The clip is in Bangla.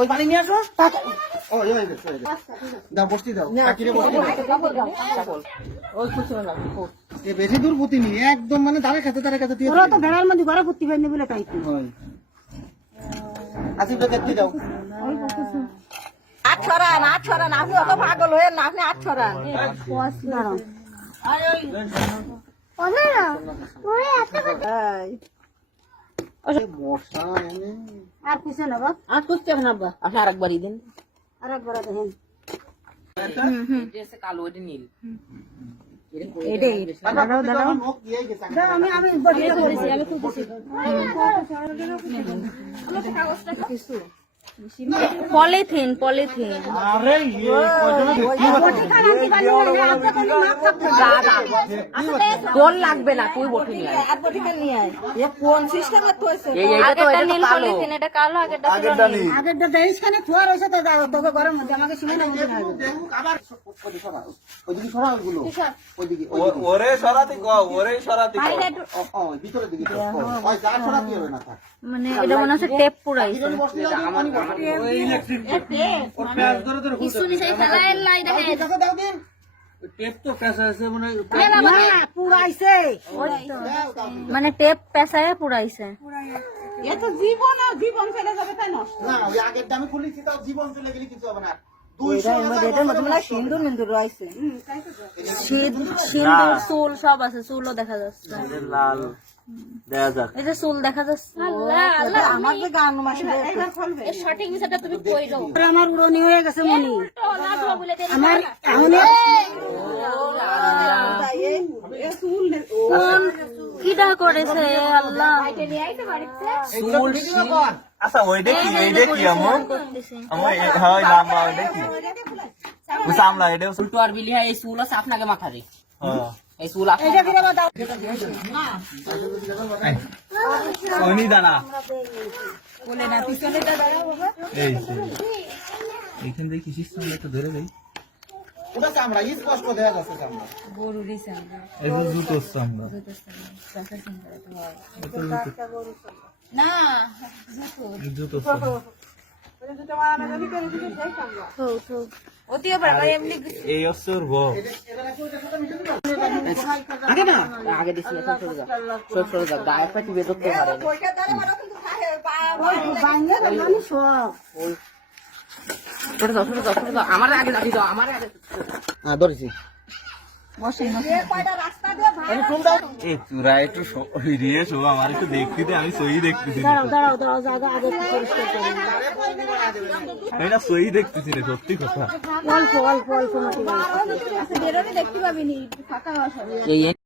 ওই পানি নিয়ে আসো। দাও বসতি দাও, বেশি দূর পুঁতিনি, একদম মানে ধারে কাছে দিয়ে ওরা তো ভেড়ার মধ্যে ঘরে পুঁতি পাইনি বলে তাই আসিফটা দেখতে দাও। আট ছড়ান আপনি অত পাগল হয়ে না, আপনি আট ছড়ান। আর কিছু না বাপ, আর খুঁজতে হবে না আব্বা, আপনি আরেকবারই দিন। আর একবার দেখেন কালো ওইটা নীল। আমি পলিথিন আরে গোল লাগবে না, তুই বটি নিয়ে আয়। আর বটিকা নিয়ে আয়। এ কোন সিস্টেমে তৈছে? আগেরটা নীল পলিথিন, এটা কালো, আগেরটা নীল। আগেরটা দেশ খানে থুয়া রয়েছে তো যাও তোকে ঘরের মধ্যে আমাকে শুনে না বুঝে না ওরে সরাতে কও, ওরে সরাতে কও। ভিতরের দিকে সরাতে হবে না। মানে এটা মনে হচ্ছে টেপ পুরাইছে। কিছু নিচে ফেলায় লাই দেখে দাও দিন। পুরাইছে মানে টেপ পেঁচায় পুরাইছে। এ তো জীবন ফেলে যাবে তাই নষ্ট। না ওই আগের দামে খুলেছি তাও জীবন চলে গেলে কিছু হবে না। সিন্দুর মিন্দুর রয়েছে। সিঁদুর, চুল সব আছে, চুলও দেখা যাচ্ছে। লাল দেখা যাক। এই যে চুল দেখা যাচ্ছে। আমার যে গান মাসে সঠিক হিসাবটা তুমি কই দাও। আমার উড়নি হয়ে গেছে মনি আমার এখন কোন কিটা করেছে আল্লাহ। আচ্ছা ওই দেখি, এই দেখি আমার হয় লাম্বা, ওই দেখি ও সামলা, এটা উল্টো আর বিলি হয়। এই চুল আছে আপনাকে মাথা রে, এই চুল অনি দানা বলে না পিছনে এই এইখান থেকে কিসির সঙ্গে একটা ধরে দেই। ওটা চামড়া স্পষ্ট দেখা যাচ্ছে চামড়া। এই যে জুতোর চামড়া। না জুতোর চামড়া। এই অসুর বউ আগে দিছি এখন সরে যা গায়ে পাটি বেদতে পারে আমার আগে দাও, আমার আগে ধরেছি। এই চূড়া একটু হিরিয়ে শো, আমার একটু দেখতে দে, আমি সই দেখতেছি। এটা সই দেখতেছি রে, সত্যি কথা। অল্প অল্প অল্প এই